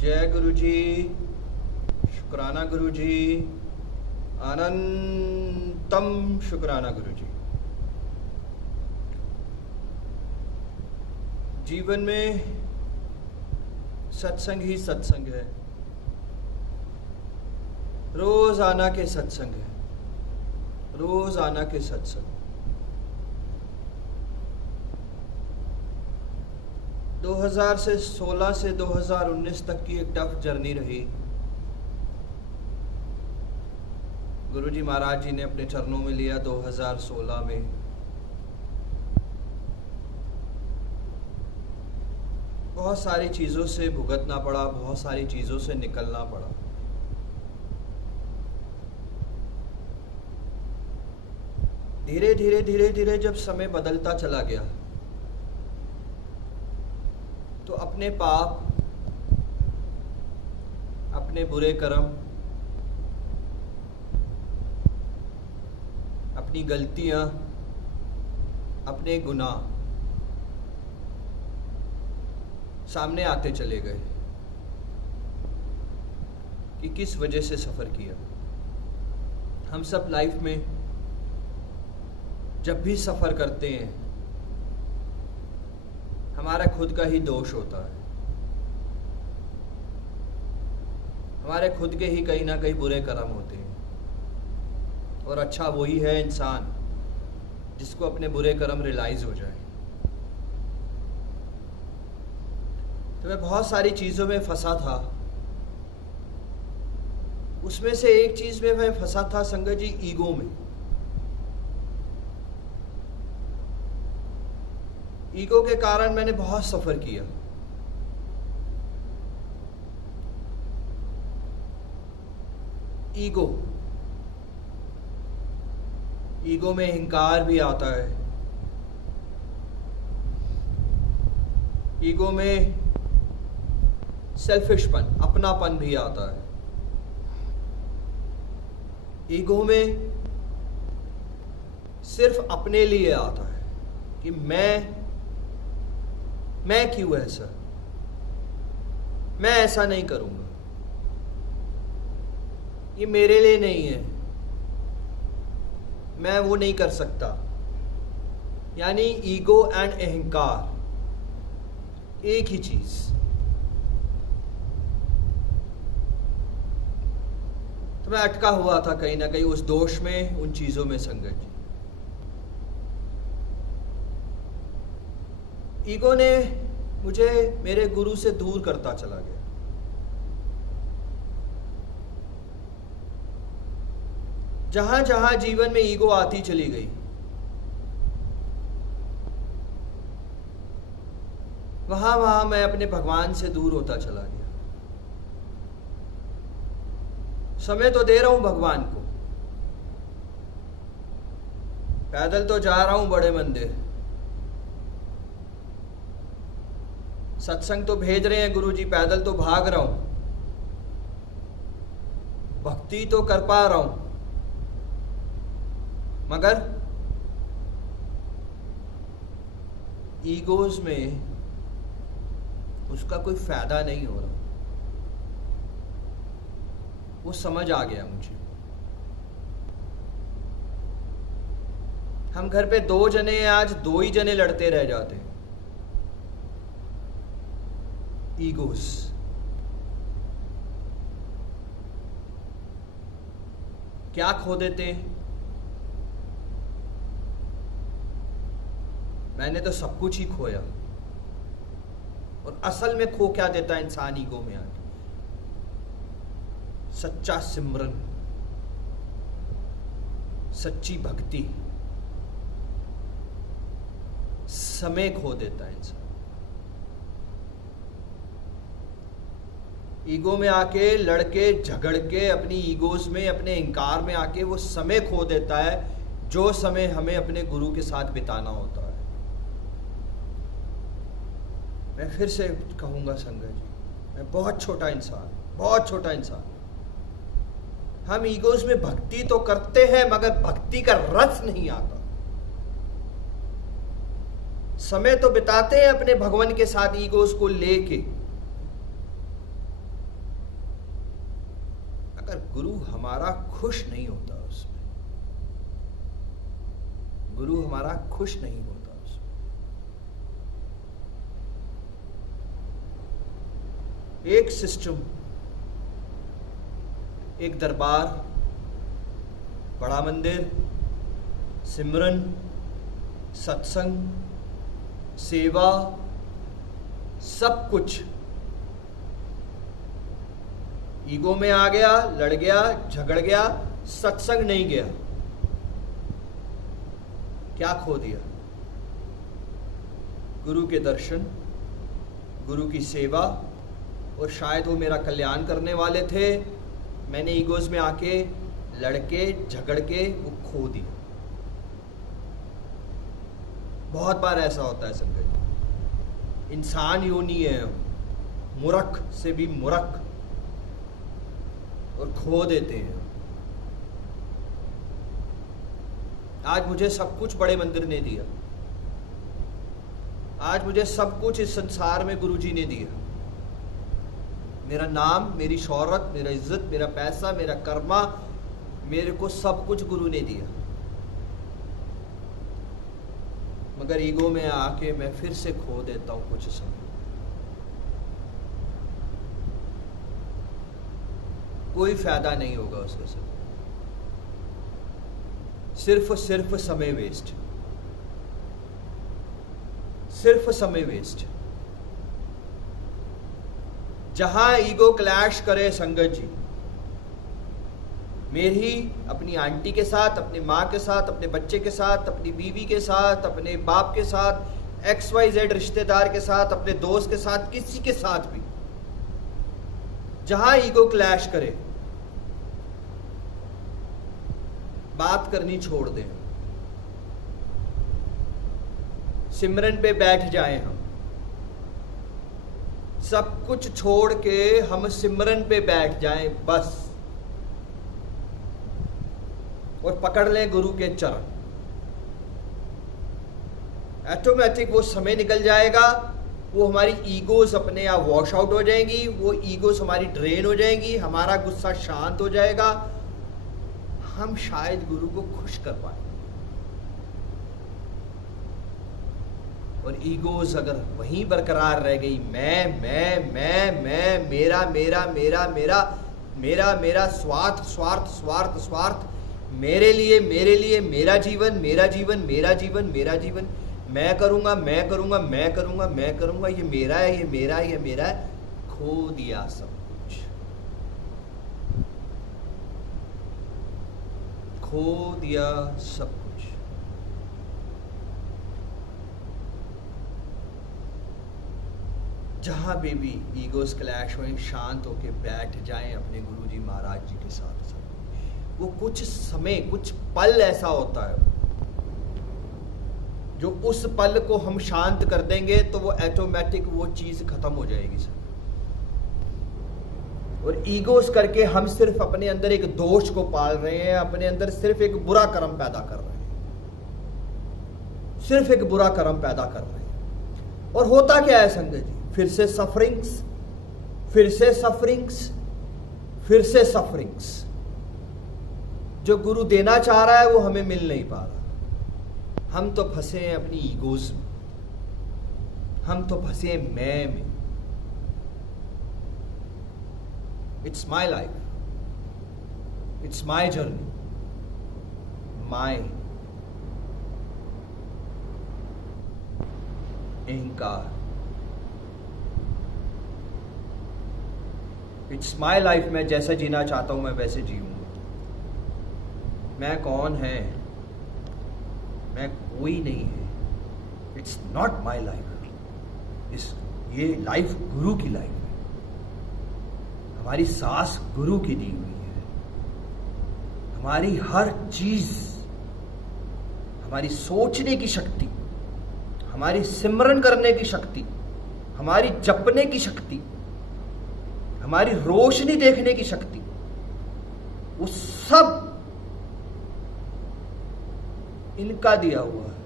जय गुरु जी, शुक्राना गुरु जी, अनंतम शुक्राना गुरु जी। जीवन में सत्संग ही सत्संग है, रोजाना के सत्संग है, रोजाना के सत्संग। 2016 से 2019 तक की एक टफ जर्नी रही। गुरुजी महाराज जी ने अपने चरणों में लिया 2016 में। बहुत सारी चीज़ों से भुगतना पड़ा, बहुत सारी चीज़ों से निकलना पड़ा। धीरे धीरे धीरे धीरे जब समय बदलता चला गया तो अपने पाप, अपने बुरे कर्म, अपनी गलतियां, अपने गुनाह सामने आते चले गए कि किस वजह से सफ़र किया। हम सब लाइफ में जब भी सफ़र करते हैं हमारा खुद का ही दोष होता है, हमारे खुद के ही कहीं ना कहीं बुरे कर्म होते हैं। और अच्छा वही है इंसान जिसको अपने बुरे कर्म रियलाइज हो जाए। तो मैं बहुत सारी चीज़ों में फंसा था, उसमें से एक चीज़ में मैं फंसा था संगत जी, ईगो में। ईगो के कारण मैंने बहुत सफ़र किया। ईगो में अहंकार भी आता है, ईगो में सेल्फिशपन, अपनापन भी आता है। ईगो में सिर्फ अपने लिए आता है कि मैं क्यों ऐसा, मैं ऐसा नहीं करूंगा, ये मेरे लिए नहीं है, मैं वो नहीं कर सकता। यानी ईगो एंड अहंकार एक ही चीज। तो मैं अटका हुआ था कहीं ना कहीं उस दोष में, उन चीजों में संगत जी। ईगो ने मुझे मेरे गुरु से दूर करता चला गया। जहां जहां जीवन में ईगो आती चली गई, वहां वहां मैं अपने भगवान से दूर होता चला गया। समय तो दे रहा हूं भगवान को, पैदल तो जा रहा हूं बड़े मंदिर, सत्संग तो भेज रहे हैं गुरुजी, पैदल तो भाग रहा हूं, भक्ति तो कर पा रहा हूं, मगर ईगोज में उसका कोई फायदा नहीं हो रहा। वो समझ आ गया मुझे। हम घर पे 2 जने हैं, आज 2 ही जने लड़ते रह जाते हैं। ईगोस, क्या खो देते हैं? मैंने तो सब कुछ ही खोया। और असल में खो क्या देता है इंसान ईगो में आके? सच्चा सिमरन, सच्ची भक्ति, समय खो देता है इंसान। ईगो में आके लड़के झगड़ के, अपनी ईगोस में, अपने अहंकार में आके वो समय खो देता है जो समय हमें अपने गुरु के साथ बिताना होता है। मैं फिर से कहूंगा संगत जी, मैं बहुत छोटा इंसान, बहुत छोटा इंसान। हम ईगोस में भक्ति तो करते हैं मगर भक्ति का रस नहीं आता। समय तो बिताते हैं अपने भगवान के साथ ईगोस को लेके, मगर गुरु हमारा खुश नहीं होता उसमें, गुरु हमारा खुश नहीं होता उसमें। एक सिस्टम, एक दरबार, बड़ा मंदिर, सिमरन, सत्संग, सेवा, सब कुछ ईगो में आ गया, लड़ गया, झगड़ गया, सत्संग नहीं गया, क्या खो दिया? गुरु के दर्शन, गुरु की सेवा, और शायद वो मेरा कल्याण करने वाले थे, मैंने ईगोज में आके लड़के झगड़ के वो खो दिया। बहुत बार ऐसा होता है संगत, इंसान योनि है, मूर्ख से भी मूर्ख, और खो देते हैं। आज मुझे सब कुछ बड़े मंदिर ने दिया, आज मुझे सब कुछ इस संसार में गुरुजी ने दिया, मेरा नाम, मेरी शोहरत, मेरा इज्जत, मेरा पैसा, मेरा कर्मा, मेरे को सब कुछ गुरु ने दिया, मगर ईगो में आके मैं फिर से खो देता हूं कुछ समय। कोई फायदा नहीं होगा उसके से, सिर्फ समय वेस्ट, सिर्फ समय वेस्ट। जहां ईगो क्लैश करे संगत जी, मेरी अपनी आंटी के साथ, अपनी माँ के साथ, अपने बच्चे के साथ, अपनी बीवी के साथ, अपने बाप के साथ, XYZ रिश्तेदार के साथ, अपने दोस्त के साथ, किसी के साथ भी जहां ईगो क्लैश करे, बात करनी छोड़ दें, सिमरन पे बैठ जाएं, हम सब कुछ छोड़ के हम सिमरन पे बैठ जाएं बस, और पकड़ लें गुरु के चरण। ऑटोमेटिक वो समय निकल जाएगा, वो हमारी ईगोस अपने आप वॉश आउट हो जाएंगी, वो ईगोस हमारी ड्रेन हो जाएंगी, हमारा गुस्सा शांत हो जाएगा, हम शायद गुरु को खुश कर पाए। और ईगोस अगर वहीं बरकरार रह गई, मैं, मेरा मेरा मेरा मेरा मेरा मेरा स्वार्थ स्वार्थ स्वार्थ स्वार्थ, मेरे लिए मेरा जीवन मेरा जीवन मेरा जीवन मेरा जीवन, मैं करूंगा मैं करूंगा मैं करूंगा मैं करूंगा, ये मेरा है ये मेरा है ये मेरा है, खो दिया सब कुछ, खो दिया सब कुछ। जहां भी ईगोस क्लैश हुए, शांत होके बैठ जाएं अपने गुरुजी महाराज जी के साथ। वो कुछ समय, कुछ पल ऐसा होता है जो उस पल को हम शांत कर देंगे तो वो ऑटोमेटिक वो चीज खत्म हो जाएगी सर। और ईगोस करके हम सिर्फ अपने अंदर एक दोष को पाल रहे हैं, अपने अंदर सिर्फ एक बुरा कर्म पैदा कर रहे हैं, सिर्फ एक बुरा कर्म पैदा कर रहे हैं। और होता क्या है संगत जी, फिर से सफरिंग्स, फिर से सफरिंग्स, फिर से सफरिंग्स। जो गुरु देना चाह रहा है वो हमें मिल नहीं पा रहा, हम तो फंसे हैं अपनी ईगोज में, हम तो फंसे हैं मैं में। It's my life, it's my journey, my अहंकार, इट्स माई लाइफ। मैं जैसा जीना चाहता हूं मैं वैसे जीऊंगा। मैं कौन है? मैं कोई नहीं है। It's not my life. ये लाइफ गुरु की लाइफ है, हमारी सांस गुरु की दी हुई है, हमारी हर चीज, हमारी सोचने की शक्ति, हमारी सिमरन करने की शक्ति, हमारी जपने की शक्ति, हमारी रोशनी देखने की शक्ति, वो सब इनका दिया हुआ है।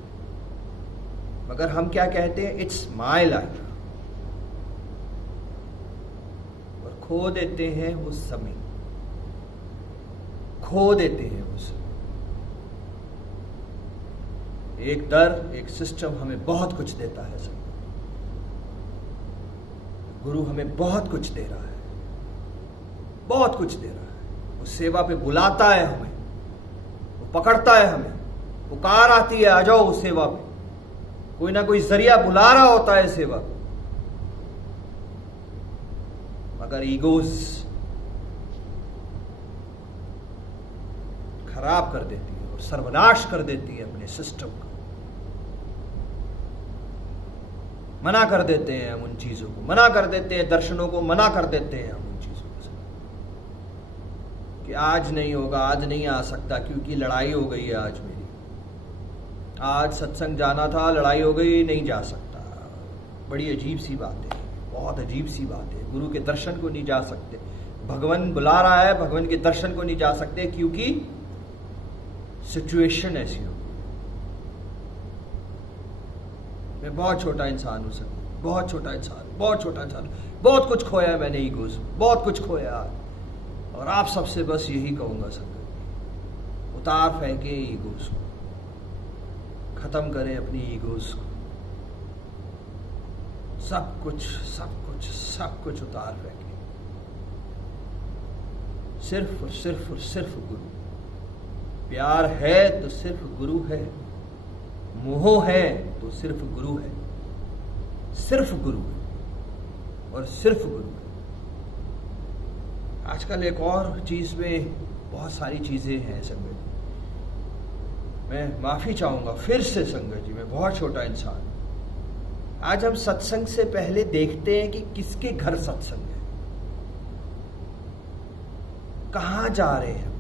मगर हम क्या कहते हैं? इट्स माई लाइफ, और खो देते हैं उस समय। खो देते हैं उसे। एक दर, एक सिस्टम हमें बहुत कुछ देता है सब। गुरु हमें बहुत कुछ दे रहा है, बहुत कुछ दे रहा है। वो सेवा पे बुलाता है हमें, वो पकड़ता है हमें, पुकार आती है, आ जाओ उस सेवा पे। कोई ना कोई जरिया बुला रहा होता है सेवा पे। मगर ईगोज खराब कर देती है और सर्वनाश कर देती है अपने सिस्टम का। मना कर देते हैं हम उन चीजों को, मना कर देते हैं दर्शनों को, मना कर देते हैं हम उन चीजों को कि आज नहीं होगा, आज नहीं आ सकता क्योंकि लड़ाई हो गई है आज मेरी। आज सत्संग जाना था, लड़ाई हो गई, नहीं जा सकता। बड़ी अजीब सी बात है, बहुत अजीब सी बात है। गुरु के दर्शन को नहीं जा सकते, भगवान बुला रहा है, भगवान के दर्शन को नहीं जा सकते क्योंकि सिचुएशन ऐसी हो। मैं बहुत छोटा इंसान हूं सर, बहुत छोटा इंसान, बहुत छोटा इंसान, बहुत कुछ खोया है मैंने ईगोस, बहुत कुछ खोया। और आप सबसे बस यही कहूंगा संगत, उतार फेंके ईगोस को, खत्म करें अपनी ईगोस को। सब कुछ सब कुछ सब कुछ उतार फेंके, सिर्फ और सिर्फ और सिर्फ गुरु। प्यार है तो सिर्फ गुरु है, मोह है तो सिर्फ गुरु है, सिर्फ गुरु है और सिर्फ गुरु है। आजकल एक और चीज में बहुत सारी चीजें हैं संगत जी, मैं माफी चाहूंगा फिर से संगत जी, मैं बहुत छोटा इंसान। आज हम सत्संग से पहले देखते हैं कि किसके घर सत्संग है, कहां जा रहे हैं।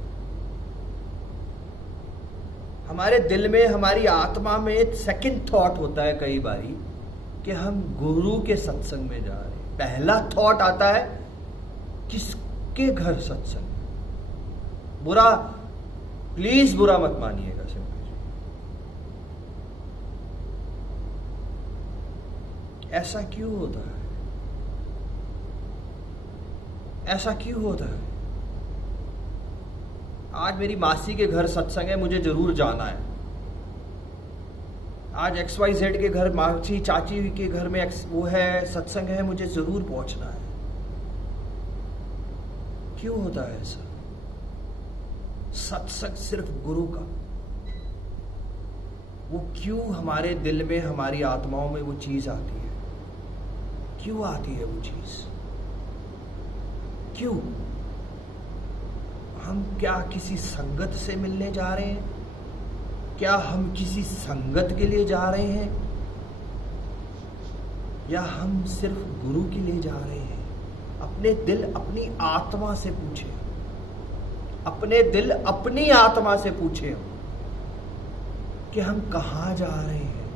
हमारे दिल में, हमारी आत्मा में एक सेकंड थॉट होता है कई बारी कि हम गुरु के सत्संग में जा रहे हैं। पहला थॉट आता है किसके घर सत्संग है। बुरा, प्लीज बुरा मत मानिएगा सिंपल जी, ऐसा क्यों होता है? ऐसा क्यों होता है? आज मेरी मासी के घर सत्संग है, मुझे जरूर जाना है। आज XYZ के घर, मासी चाची के घर में वो है, सत्संग है, मुझे जरूर पहुंचना है। क्यों होता है ऐसा? सत्संग सिर्फ गुरु का, वो क्यों हमारे दिल में, हमारी आत्माओं में वो चीज आती है? क्यों आती है वो चीज? क्यों? हम क्या किसी संगत से मिलने जा रहे हैं? क्या हम किसी संगत के लिए जा रहे हैं? या हम सिर्फ गुरु के लिए जा रहे हैं? अपने दिल, अपनी आत्मा से पूछे, अपने दिल, अपनी आत्मा से पूछे कि हम कहां जा रहे हैं।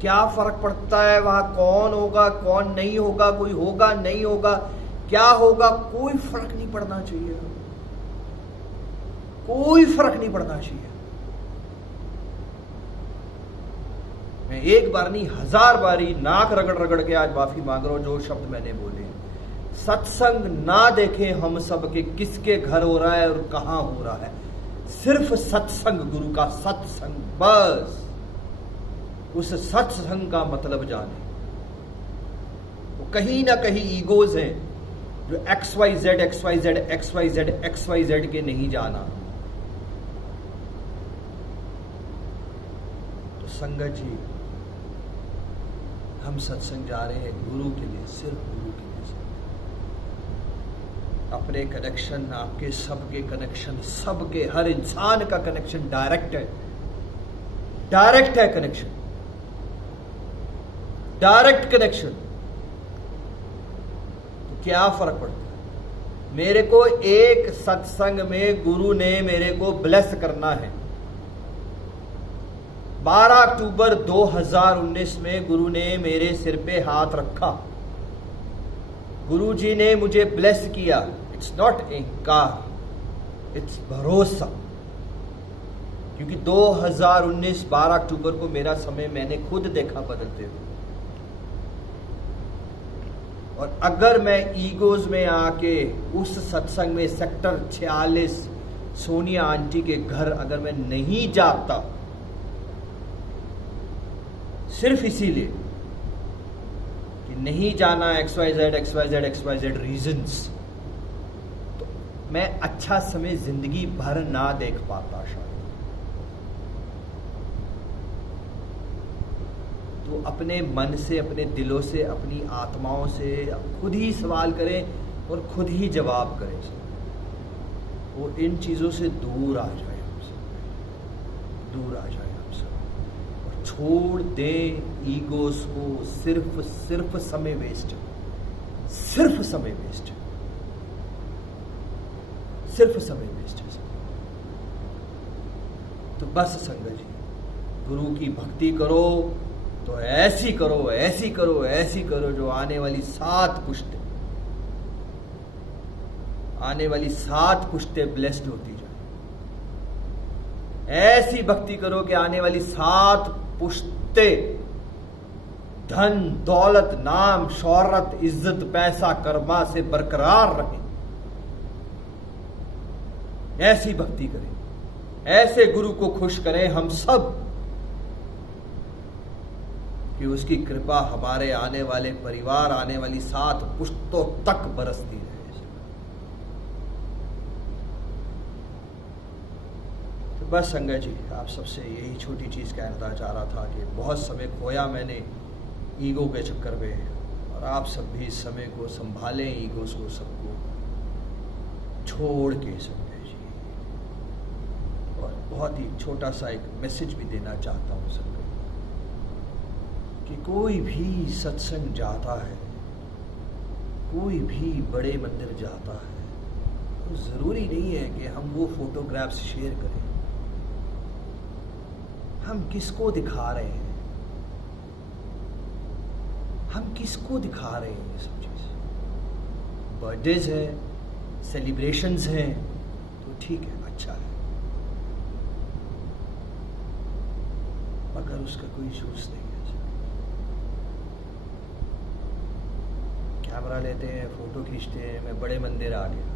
क्या फर्क पड़ता है वहां कौन होगा, कौन नहीं होगा, कोई होगा नहीं होगा, क्या होगा, कोई फर्क नहीं पड़ना चाहिए, कोई फर्क नहीं पड़ना चाहिए। मैं एक बार नहीं, 1000 बारी नाक रगड़ रगड़ के आज माफी मांग रहा हूं जो शब्द मैंने बोले। सत्संग ना देखें हम सब के किसके घर हो रहा है और कहां हो रहा है, सिर्फ सत्संग, गुरु का सत्संग, बस उस सत्संग का मतलब जाने। तो कहीं ना कहीं ईगोज हैं जो XYZ XYZ XYZ XYZ के नहीं जाना। तो संगत जी, हम सत्संग जा रहे हैं गुरु के लिए, सिर्फ गुरु के लिए। अपने कनेक्शन, आपके सबके कनेक्शन, सबके, हर इंसान का कनेक्शन डायरेक्ट है, डायरेक्ट है कनेक्शन, डायरेक्ट कनेक्शन। क्या फर्क पड़ता है? मेरे को एक सत्संग में गुरु ने मेरे को ब्लेस करना है। 12 अक्टूबर 2019 में गुरु ने मेरे सिर पे हाथ रखा, गुरु जी ने मुझे ब्लेस किया। इट्स नॉट इंकार, इट्स भरोसा। क्योंकि 2019 12 अक्टूबर को मेरा समय मैंने खुद देखा बदलते हुए। और अगर मैं ईगोज में आके उस सत्संग में सेक्टर 46 सोनिया आंटी के घर अगर मैं नहीं जाता, सिर्फ इसीलिए कि नहीं जाना XYZ रीजंस, तो मैं अच्छा समय जिंदगी भर ना देख पाता शायद। तो अपने मन से, अपने दिलों से, अपनी आत्माओं से खुद ही सवाल करें और खुद ही जवाब करें। वो इन चीज़ों से दूर आ जाए, हमसे दूर आ जाए हमसे, और छोड़ दें ईगोस को। सिर्फ समय वेस्ट है, सिर्फ समय वेस्ट है, सिर्फ समय वेस्ट है। तो बस संगत जी, गुरु की भक्ति करो तो ऐसी करो, ऐसी करो, ऐसी करो जो आने वाली 7 पुश्तें ब्लेस्ड होती जाए। ऐसी भक्ति करो कि आने वाली 7 पुश्तें धन, दौलत, नाम, शौहरत, इज्जत, पैसा, कर्मा से बरकरार रहे। ऐसी भक्ति करें, ऐसे गुरु को खुश करें हम सब कि उसकी कृपा हमारे आने वाले परिवार, आने वाली 7 पुश्तों तक बरसती रहे। तो बस संगत जी, आप सबसे यही छोटी चीज कहना चाह रहा था कि बहुत समय खोया मैंने ईगो के चक्कर में, और आप सब भी इस समय को संभालें, ईगो को सबको छोड़ के संगत जी। और बहुत ही छोटा सा एक मैसेज भी देना चाहता हूं संगत कि कोई भी सत्संग जाता है, कोई भी बड़े मंदिर जाता है, तो जरूरी नहीं है कि हम वो फोटोग्राफ्स शेयर करें। हम किसको दिखा रहे हैं, हम किसको दिखा रहे हैं ये सब चीज? बर्थडेज है, सेलिब्रेशंस हैं, तो ठीक है, अच्छा है, मगर उसका कोई यूज नहीं है। कैमरा लेते हैं, फोटो खींचते हैं, मैं बड़े मंदिर आ गया,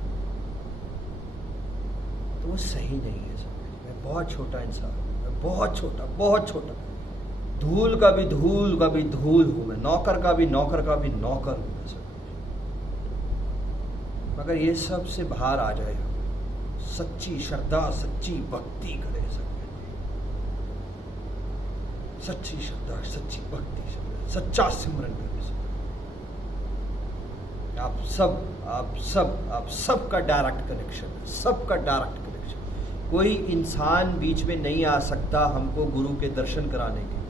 तो वो सही नहीं है सब। मैं बहुत छोटा इंसान, मैं बहुत छोटा, धूल का भी धूल हूं मैं, नौकर का भी नौकर हूं मैं सब। मगर ये सब से बाहर आ जाए, सच्ची श्रद्धा, सच्ची भक्ति करें सब, सच्ची श्रद्धा, सच्ची भक्ति, सच्चा सिमरन करें। आप सब का डायरेक्ट कनेक्शन है, सबका डायरेक्ट कनेक्शन। कोई इंसान बीच में नहीं आ सकता हमको गुरु के दर्शन कराने के।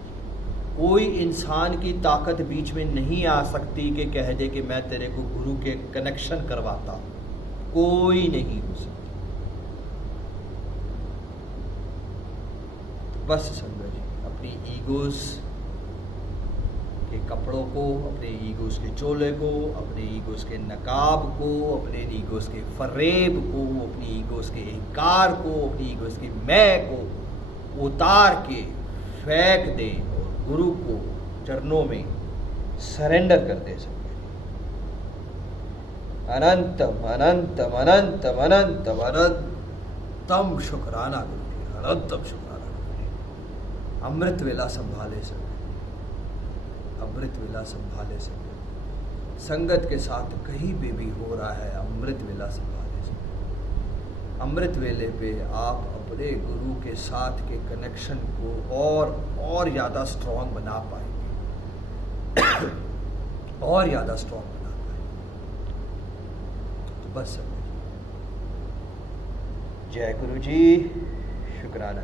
कोई इंसान की ताकत बीच में नहीं आ सकती कि कह दे कि मैं तेरे को गुरु के कनेक्शन करवाता हूं, कोई नहीं हो सकता। बस संगत जी, अपनी ईगोस के कपड़ों को, अपने ईगोस के चोले को, अपने ईगोस के नकाब को, अपने ईगोस के फरेब को, अपनी ईगोस के अहंकार को, अपनी ईगोस के मैं को उतार के फेंक दे और गुरु को चरणों में सरेंडर कर दे सकते। अनंतम अनंतम अनंतम अनंतम अनंतम शुक्राना गुरु, अनंतम शुक्राना गुरु। अमृत वेला संभाले सकते, अमृत वेला संभाले सकते। संगत के साथ कहीं भी हो रहा है, अमृत वेला संभाले सकते। अमृत वेले पे आप अपने गुरु के साथ के कनेक्शन को और ज़्यादा स्ट्रॉन्ग बना पाएंगे, और ज़्यादा स्ट्रॉन्ग बना पाएंगे। तो बस जय गुरु जी, शुक्राना।